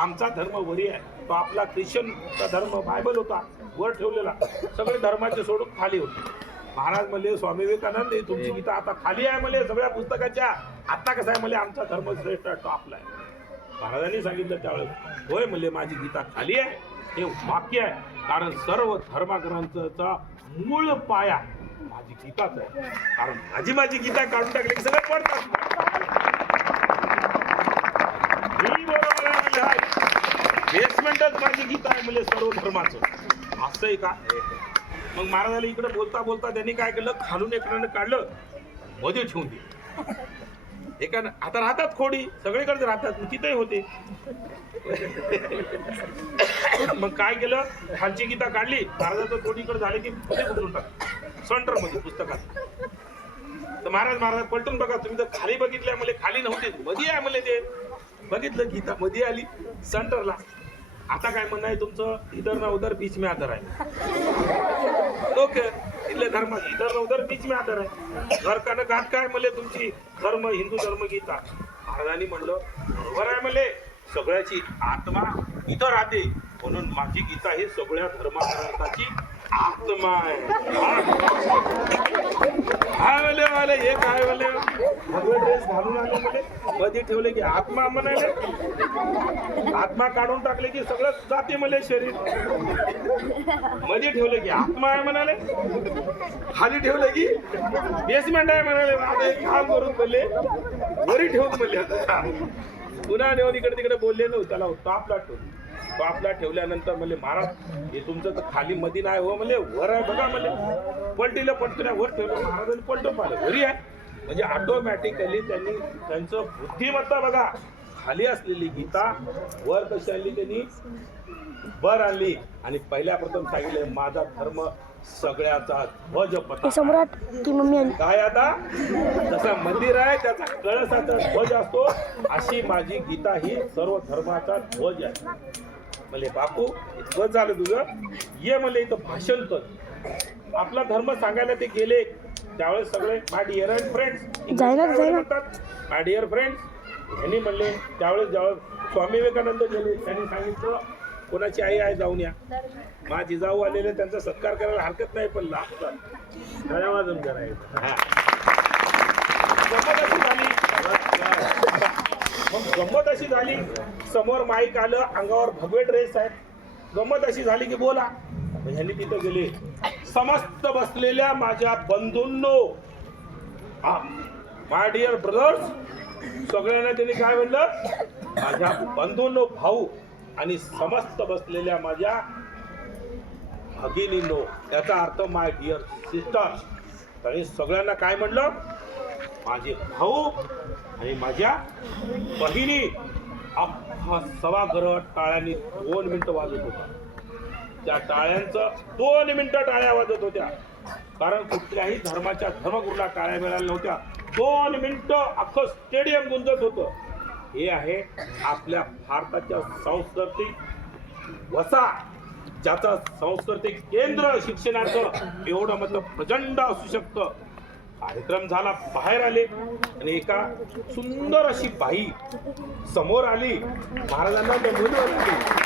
आमचा धर्म वरी आहे, तो आपला ख्रिश्चनचा धर्म बायबल होता वर ठेवलेला, सगळे धर्माचे सोडून खाली होते. महाराज म्हणले स्वामी विवेकानंद ही तुमची गीता आता खाली आहे म्हणले सगळ्या पुस्तकाच्या, आता कसं आहे म्हणले आमचा धर्म श्रेष्ठ टॉपला आहे. महाराजांनी सांगितलं त्यावेळेस, होय म्हणले माझी गीता खाली आहे, हे वाक्य आहे, कारण सर्व धर्मग्रंथाचा मूळ पाया माझी गीताच आहे. कारण माझी गीता काढून टाकली की सगळं पडतात. बेसमेंटच माझी गीता आहे म्हणजे सर्व धर्माचं, असं आहे का? मग महाराजांनी इकडे बोलता बोलता त्यांनी काय केलं, खालून एकानं काढलं मध्ये ठेवून दिलं. एकानं आता राहतात खोडी सगळीकडे राहतात, तिथेही होते. मग काय केलं, खालची गीता काढली, महाराजाचं खोडीकडे झाले की मध्ये कुठून टाक सेंटर मध्ये पुस्तकात. तर महाराज पलटून बघा, तुम्ही तर खाली बघितलंय म्हणजे खाली नव्हते, मध्ये आहे म्हणजे ते बघितलं, गीता मध्ये आली सेंटरला. आता काय म्हणणं आहे तुमचं, इधर ना उधर बीच में आदर आहे. ओके, इथले धर्म इधर ना उधर बीच में आदर आहे. घर का न घाट काय म्हणले तुमची धर्म, हिंदू धर्म गीता. महाराजांनी म्हणलं बरोबर आहे म्हणले, सगळ्याची आत्मा इथं राहते, म्हणून माझी गीता ही सगळ्या धर्माची आत्मा आहे. काय म्हणले मला हे काय म्हणले, भगवे ड्रेस घालून आले म्हणजे मध्ये ठेवले की आत्मा म्हणाले, आत्मा काढून टाकले की सगळं जाते मला शरीर. मध्ये ठेवले की आत्मा आहे म्हणाले, खाली ठेवले की बेसमेंट आहे म्हणाले. आता एक काम करून बोलले वरी ठेवून बोलले, पुन्हा नेऊन इकडे तिकडे बोलले नव्हते, त्याला टॉपला ठेवले. टॉपला ठेवल्यानंतर म्हणले महाराज हे तुमचं तर खाली मध्ये नाही हो म्हणले, वर आहे बघा म्हणले. पलटीला पलटीला वर ठेवलं, महाराजांनी पलटून पाहिलं वरी आहे. म्हणजे ऑटोमॅटिकली त्यांनी त्यांचं बुद्धिमत्ता बघा, खाली असलेली गीता वर कशी आणली, त्यांनी वर आणली. आणि पहिल्या प्रथम सांगितले माझा धर्म सगळ्याचा ध्वज पताका. सम्राट की मम्मी आली काय आता जसं मंदिर आहे त्याचा कळसाचा ध्वज असतो, अशी माझी गीता ही सर्व धर्माचा ध्वज आहे. म्हणले बापू ध्वज झालं तुझं, ये म्हणले इथं भाषण कर. आपला धर्म सांगायला ते गेले त्यावेळेस सगळे my dear friends, my dear friends यांनी म्हणले. त्यावेळेस ज्यावेळेस स्वामी विवेकानंद गेले, त्यांनी सांगितलं कोणाची आई आहे जाऊन या. माझी जाऊ आलेले त्यांचा सत्कार करायला हरकत नाही, पण लागतात वाजून करायचं. गंमत अशी झाली, समोर माईक आलं, अंगावर भगवे ड्रेस आहेत, गंमत अशी झाली की बोला. ह्यांनी तिथं गेले, समस्त बसलेल्या माझ्या बंधूंनो, माय डिअर ब्रदर्स, सगळ्यांना त्यांनी काय म्हणलं, माझ्या बंधूंनो भाऊ, आणि समस्त बसलेल्या माझ्या भगिनींनो, याचा अर्थ माय डिअर सिस्टर्स. आणि सगळ्यांना काय म्हणलं, माझे भाऊ आणि माझ्या बहिणी. अख्खा सभागृह टाळ्यांनी 2 मिनिटं वाजत होता. त्या टाळ्यांचं 2 मिनिटं टाळ्या वाजत होत्या, कारण कुठल्याही धर्माच्या धर्मगुरूला टाळ्या मिळाल्या नव्हत्या. 2 मिनिटं अख्खं स्टेडियम गुंजत होतं. हे आहे आपल्या भारताच्या सांस्कृतिक वसा, ज्याचं सांस्कृतिक केंद्र शिक्षणाचं एवढं मतलब प्रचंड असू शकतं. कार्यक्रम झाला, बाहेर आले आणि एका सुंदर अशी बाई समोर आली, महाराजांना बोलवली.